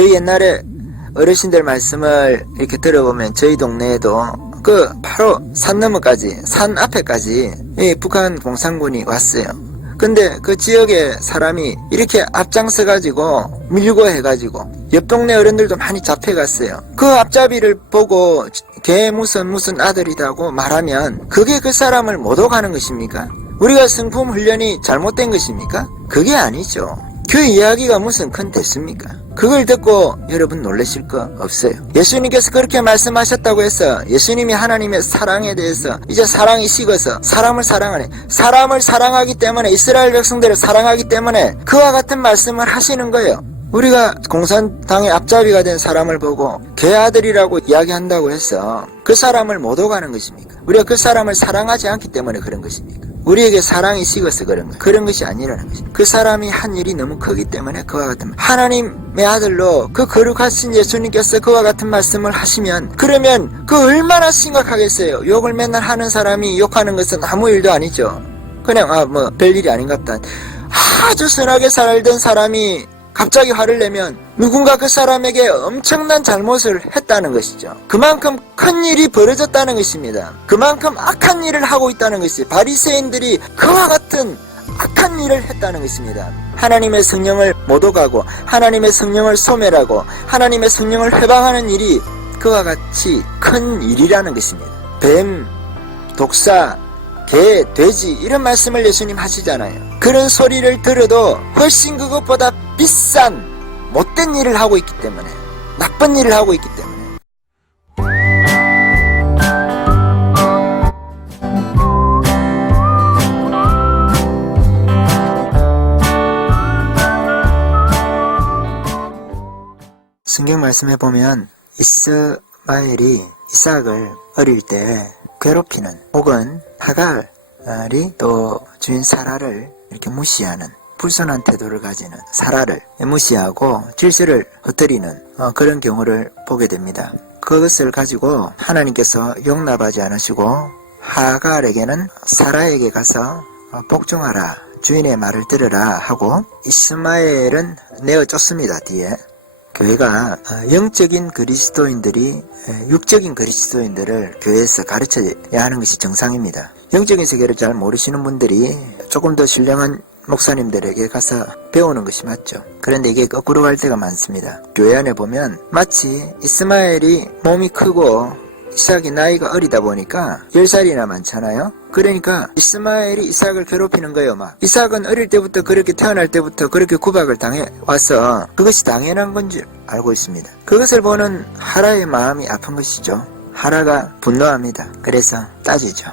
저희 옛날에 어르신들 말씀을 이렇게 들어보면 저희 동네에도 바로 산 너머까지, 산 앞에까지 북한 공산군이 왔어요. 근데 그 지역에 사람이 이렇게 앞장서가지고 밀고 해가지고 옆 동네 어른들도 많이 잡혀갔어요. 그 앞잡이를 보고 걔 무슨 아들이라고 말하면 그게 그 사람을 못 오가는 것입니까? 우리가 성품 훈련이 잘못된 것입니까? 그게 아니죠. 그 이야기가 무슨 큰 대수입니까? 그걸 듣고 여러분 놀라실 거 없어요. 예수님께서 그렇게 말씀하셨다고 해서 예수님이 하나님의 사랑에 대해서 이제 사랑이 식어서 사람을 사랑하네. 사람을 사랑하기 때문에, 이스라엘 백성들을 사랑하기 때문에 그와 같은 말씀을 하시는 거예요. 우리가 공산당의 앞잡이가 된 사람을 보고 걔 아들이라고 이야기한다고 해서 그 사람을 못 오가는 것입니까? 우리가 그 사람을 사랑하지 않기 때문에 그런 것입니까? 우리에게 사랑이 식어서 그런 거예요. 그런 것이 아니라는 것입니다. 그 사람이 한 일이 너무 크기 때문에 그와 같은, 하나님의 아들로 그 거룩하신 예수님께서 그와 같은 말씀을 하시면, 그러면 그 얼마나 심각하겠어요. 욕을 맨날 하는 사람이 욕하는 것은 아무 일도 아니죠. 그냥 별일이 아닌갑다. 아주 선하게 살던 사람이 갑자기 화를 내면 누군가 그 사람에게 엄청난 잘못을 했다는 것이죠. 그만큼 큰 일이 벌어졌다는 것입니다. 그만큼 악한 일을 하고 있다는 것이, 바리새인들이 그와 같은 악한 일을 했다는 것입니다. 하나님의 성령을 못 오가고 하나님의 성령을 소멸하고 하나님의 성령을 회방하는 일이 그와 같이 큰 일이라는 것입니다. 뱀, 독사, 개, 돼지, 이런 말씀을 예수님 하시잖아요. 그런 소리를 들어도 훨씬 그것보다 비싼 못된 일을 하고 있기 때문에, 나쁜 일을 하고 있기 때문에. 성경 말씀에 보면 이스마엘이 이삭을 어릴 때 괴롭히는, 혹은 하갈이 또 주인 사라를 이렇게 무시하는, 불손한 태도를 가지는 사라를 무시하고 질서를 흩뜨리는 그런 경우를 보게 됩니다. 그것을 가지고 하나님께서 용납하지 않으시고 하갈에게는 사라에게 가서 복종하라, 주인의 말을 들으라 하고 이스마엘은 내어쫓습니다. 뒤에 교회가 영적인 그리스도인들이 육적인 그리스도인들을 교회에서 가르쳐야 하는 것이 정상입니다. 영적인 세계를 잘 모르시는 분들이 조금 더 신령한 목사님들에게 가서 배우는 것이 맞죠. 그런데 이게 거꾸로 갈 때가 많습니다. 교회 안에 보면 마치 이스마엘이 몸이 크고 이삭이 나이가 어리다 보니까 10살이나 많잖아요. 그러니까 이스마엘이 이삭을 괴롭히는 거예요. 이삭은 어릴 때부터, 그렇게 태어날 때부터 그렇게 구박을 당해 와서 그것이 당연한 건 줄 알고 있습니다. 그것을 보는 하라의 마음이 아픈 것이죠. 하라가 분노합니다. 그래서 따지죠.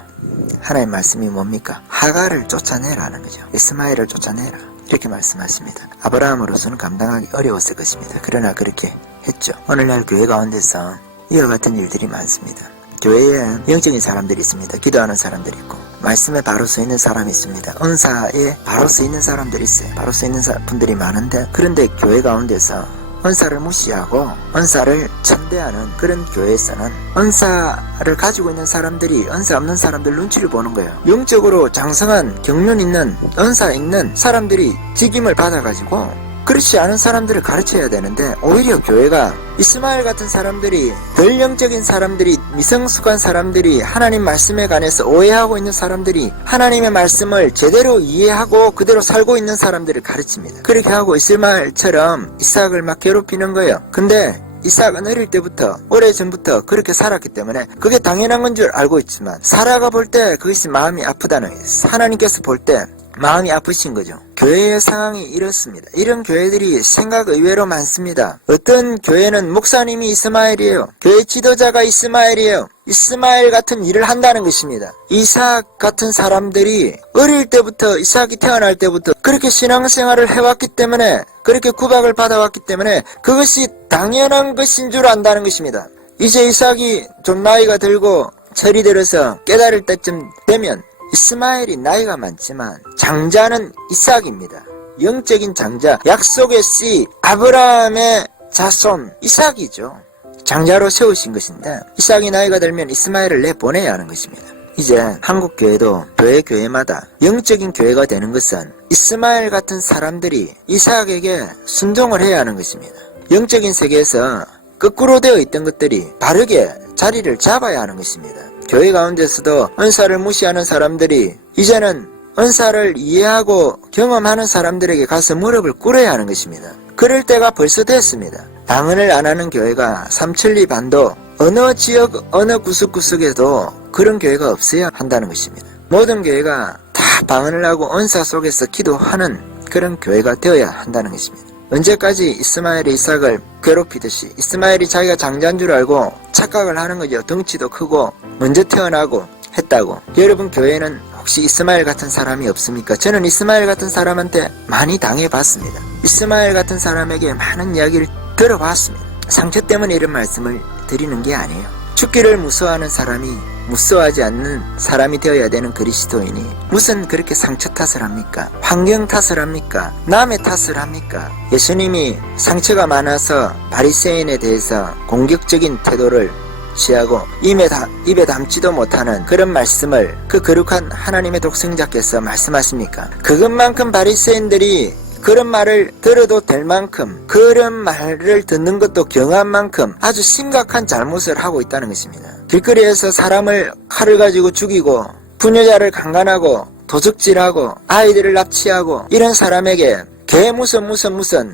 하나의 말씀이 뭡니까? 하갈을 쫓아내라는 거죠. 이스마엘을 쫓아내라, 이렇게 말씀하십니다. 아브라함으로서는 감당하기 어려웠을 것입니다. 그러나 그렇게 했죠. 오늘날 교회 가운데서 이와 같은 일들이 많습니다. 교회에 영적인 사람들이 있습니다. 기도하는 사람들이 있고, 말씀에 바로 서 있는 사람이 있습니다. 은사에 바로 서 있는 사람들이 있어요. 바로 서 있는 분들이 많은데, 그런데 교회 가운데서 은사를 무시하고 은사를 천대하는 그런 교회에서는 은사를 가지고 있는 사람들이 은사 없는 사람들 눈치를 보는 거예요. 영적으로 장성한 경륜 있는, 은사 있는 사람들이 직임을 받아가지고 그렇지 않은 사람들을 가르쳐야 되는데, 오히려 교회가 이스마엘 같은 사람들이, 덜 영적인 사람들이, 미성숙한 사람들이, 하나님 말씀에 관해서 오해하고 있는 사람들이 하나님의 말씀을 제대로 이해하고 그대로 살고 있는 사람들을 가르칩니다. 그렇게 하고 이스마엘처럼 이삭을 막 괴롭히는 거예요. 근데 이삭은 어릴 때부터, 오래전부터 그렇게 살았기 때문에 그게 당연한 건 줄 알고 있지만, 사라가 볼 때 그것이 마음이 아프다는 거예요. 하나님께서 볼 때 마음이 아프신 거죠. 교회의 상황이 이렇습니다. 이런 교회들이 생각 의외로 많습니다. 어떤 교회는 목사님이 이스마엘이에요. 교회 지도자가 이스마엘이에요. 이스마엘 같은 일을 한다는 것입니다. 이삭 같은 사람들이 어릴 때부터, 이삭이 태어날 때부터 그렇게 신앙생활을 해왔기 때문에, 그렇게 구박을 받아왔기 때문에 그것이 당연한 것인 줄 안다는 것입니다. 이제 이삭이 좀 나이가 들고 철이 들어서 깨달을 때쯤 되면, 이스마엘이 나이가 많지만 장자는 이삭입니다. 영적인 장자, 약속의 씨, 아브라함의 자손 이삭이죠. 장자로 세우신 것인데, 이삭이 나이가 들면 이스마엘을 내보내야 하는 것입니다. 이제 한국 교회도 교회마다 영적인 교회가 되는 것은 이스마엘 같은 사람들이 이삭에게 순종을 해야 하는 것입니다. 영적인 세계에서 거꾸로 되어 있던 것들이 바르게 자리를 잡아야 하는 것입니다. 교회 가운데서도 은사를 무시하는 사람들이 이제는 은사를 이해하고 경험하는 사람들에게 가서 무릎을 꿇어야 하는 것입니다. 그럴 때가 벌써 됐습니다. 방언을 안 하는 교회가 삼천리 반도 어느 지역 어느 구석구석에도 그런 교회가 없어야 한다는 것입니다. 모든 교회가 다 방언을 하고 은사 속에서 기도하는 그런 교회가 되어야 한다는 것입니다. 언제까지 이스마엘이 이삭을 괴롭히듯이 이스마엘이 자기가 장자인 줄 알고 착각을 하는 거죠. 덩치도 크고 먼저 태어나고 했다고. 여러분 교회에는 혹시 이스마엘 같은 사람이 없습니까? 저는 이스마엘 같은 사람한테 많이 당해봤습니다. 이스마엘 같은 사람에게 많은 이야기를 들어봤습니다. 상처 때문에 이런 말씀을 드리는 게 아니에요. 죽기를 무서워하는 사람이 무서워하지 않는 사람이 되어야 되는 그리스도인이 무슨 그렇게 상처 탓을 합니까? 환경 탓을 합니까? 남의 탓을 합니까? 예수님이 상처가 많아서 바리새인에 대해서 공격적인 태도를 취하고 입에 담지도 못하는 그런 말씀을 그 거룩한 하나님의 독생자께서 말씀하십니까? 그것만큼 바리새인들이 그런 말을 들어도 될 만큼 그런 말을 듣는 것도 경한 만큼 아주 심각한 잘못을 하고 있다는 것입니다. 길거리에서 사람을 칼을 가지고 죽이고 부녀자를 강간하고 도적질하고 아이들을 납치하고 이런 사람에게 개 무슨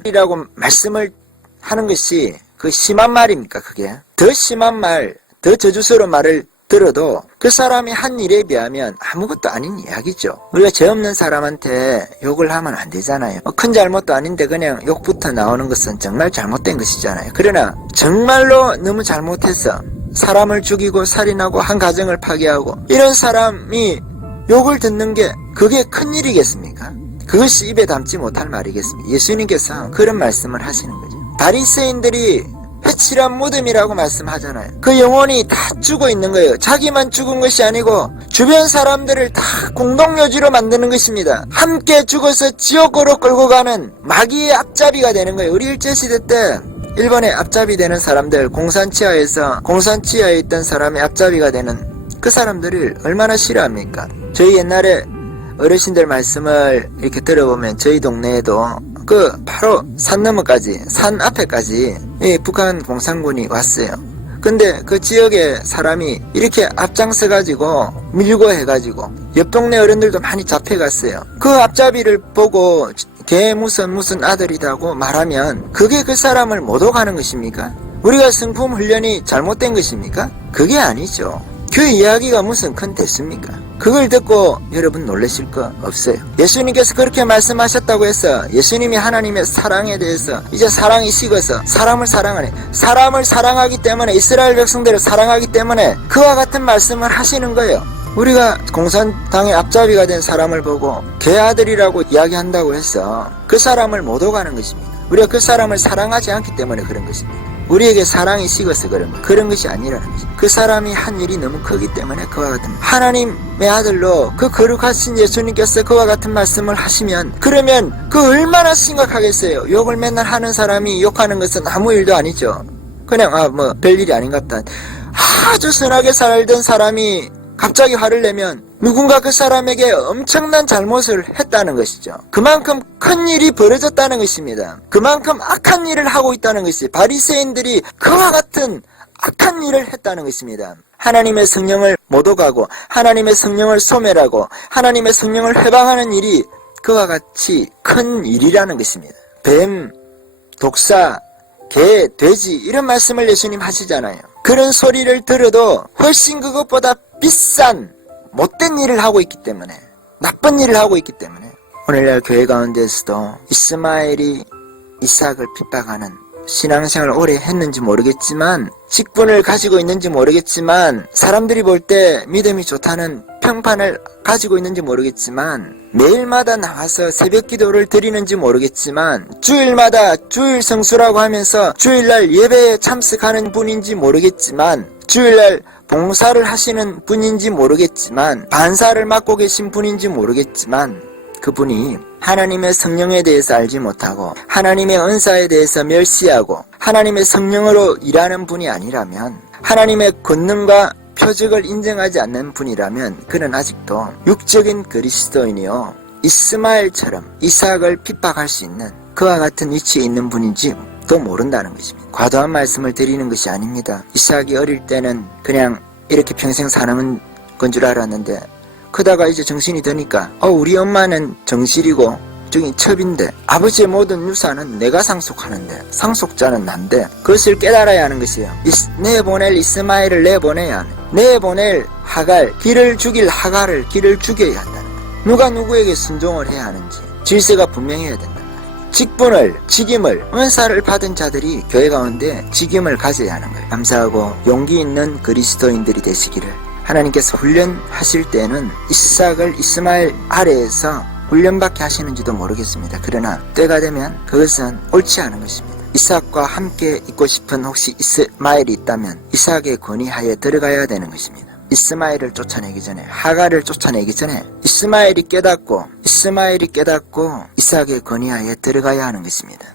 이라고 말씀을 하는 것이 그 심한 말입니까? 그게 더 심한 말, 더 저주스러운 말을 들어도 그 사람이 한 일에 비하면 아무것도 아닌 이야기죠. 우리가 죄 없는 사람한테 욕을 하면 안 되잖아요. 큰 잘못도 아닌데 그냥 욕부터 나오는 것은 정말 잘못된 것이잖아요. 그러나 정말로 너무 잘못해서 사람을 죽이고 살인하고 한 가정을 파괴하고 이런 사람이 욕을 듣는 게 그게 큰 일이겠습니까? 그것이 입에 담지 못할 말이겠습니까? 예수님께서 그런 말씀을 하시는 거죠. 바리새인들이 해칠한 무덤이라고 말씀하잖아요. 그 영혼이 다 죽어 있는 거예요. 자기만 죽은 것이 아니고 주변 사람들을 다 공동묘지로 만드는 것입니다. 함께 죽어서 지옥으로 끌고 가는 마귀의 앞잡이가 되는 거예요. 우리 일제시대 때 일본의 앞잡이 되는 사람들, 공산치하에 있던 사람의 앞잡이가 되는 그 사람들을 얼마나 싫어합니까? 저희 옛날에 어르신들 말씀을 이렇게 들어보면 저희 동네에도 바로 산 너머까지, 산 앞에까지 북한 공산군이 왔어요. 근데 그 지역에 사람이 이렇게 앞장서가지고 밀고 해가지고 옆 동네 어른들도 많이 잡혀갔어요. 그 앞잡이를 보고 걔 무슨 아들이라고 말하면 그게 그 사람을 못 오가는 것입니까? 우리가 성품 훈련이 잘못된 것입니까? 그게 아니죠. 그 이야기가 무슨 큰 대수입니까? 그걸 듣고 여러분 놀라실 거 없어요. 예수님께서 그렇게 말씀하셨다고 해서 예수님이 하나님의 사랑에 대해서 이제 사랑이 식어서 사람을 사랑하네. 사람을 사랑하기 때문에 이스라엘 백성들을 사랑하기 때문에 그와 같은 말씀을 하시는 거예요. 우리가 공산당의 앞잡이가 된 사람을 보고 개 아들이라고 이야기한다고 해서 그 사람을 못 오가는 것입니다. 우리가 그 사람을 사랑하지 않기 때문에 그런 것입니다. 우리에게 사랑이 식어서 그런 것이 아니라는 것입니다. 그 사람이 한 일이 너무 크기 때문에 그와 같은 하나님의 아들로 그 거룩하신 예수님께서 그와 같은 말씀을 하시면 그러면 그 얼마나 심각하겠어요. 욕을 맨날 하는 사람이 욕하는 것은 아무 일도 아니죠. 그냥 별일이 아닌갑다. 아주 선하게 살던 사람이 갑자기 화를 내면 누군가 그 사람에게 엄청난 잘못을 했다는 것이죠. 그만큼 큰 일이 벌어졌다는 것입니다. 그만큼 악한 일을 하고 있다는 것이 바리새인들이 그와 같은 악한 일을 했다는 것입니다. 하나님의 성령을 못 오가고 하나님의 성령을 소멸하고 하나님의 성령을 해방하는 일이 그와 같이 큰 일이라는 것입니다. 뱀, 독사, 개, 돼지 이런 말씀을 예수님 하시잖아요. 그런 소리를 들어도 훨씬 그것보다 비싼 못된 일을 하고 있기 때문에 나쁜 일을 하고 있기 때문에 오늘날 교회 가운데서도 이스마엘이 이삭을 핍박하는 신앙생활을 오래 했는지 모르겠지만 직분을 가지고 있는지 모르겠지만 사람들이 볼 때 믿음이 좋다는 평판을 가지고 있는지 모르겠지만 매일마다 나와서 새벽 기도를 드리는지 모르겠지만 주일마다 주일 성수라고 하면서 주일날 예배에 참석하는 분인지 모르겠지만 주일날 봉사를 하시는 분인지 모르겠지만 반사를 맡고 계신 분인지 모르겠지만 그분이 하나님의 성령에 대해서 알지 못하고 하나님의 은사에 대해서 멸시하고 하나님의 성령으로 일하는 분이 아니라면 하나님의 권능과 표적을 인정하지 않는 분이라면 그는 아직도 육적인 그리스도인이요 이스마엘처럼 이삭을 핍박할 수 있는 그와 같은 위치에 있는 분인지 또 모른다는 것입니다. 과도한 말씀을 드리는 것이 아닙니다. 이삭이 어릴 때는 그냥 이렇게 평생 사는 건 줄 알았는데 크다가 이제 정신이 드니까 우리 엄마는 정실이고 저기 첩인데 아버지의 모든 유산은 내가 상속하는데 상속자는 난데 그것을 깨달아야 하는 것이에요. 내보낼 이스마엘을 내보내야 하는, 내보낼 하갈, 길을 죽일 하갈을 길을 죽여야 한다는 거예요. 누가 누구에게 순종을 해야 하는지 질서가 분명해야 된다. 직분을, 직임을, 은사를 받은 자들이 교회 가운데 직임을 가져야 하는 거예요. 감사하고 용기 있는 그리스도인들이 되시기를 하나님께서 훈련하실 때는 이삭을 이스마엘 아래에서 훈련받게 하시는지도 모르겠습니다. 그러나 때가 되면 그것은 옳지 않은 것입니다. 이삭과 함께 있고 싶은 혹시 이스마엘이 있다면 이삭의 권위하에 들어가야 되는 것입니다. 이스마엘을 쫓아내기 전에, 하갈을 쫓아내기 전에 이스마엘이 깨닫고 이삭의 권위하에 들어가야 하는 것입니다.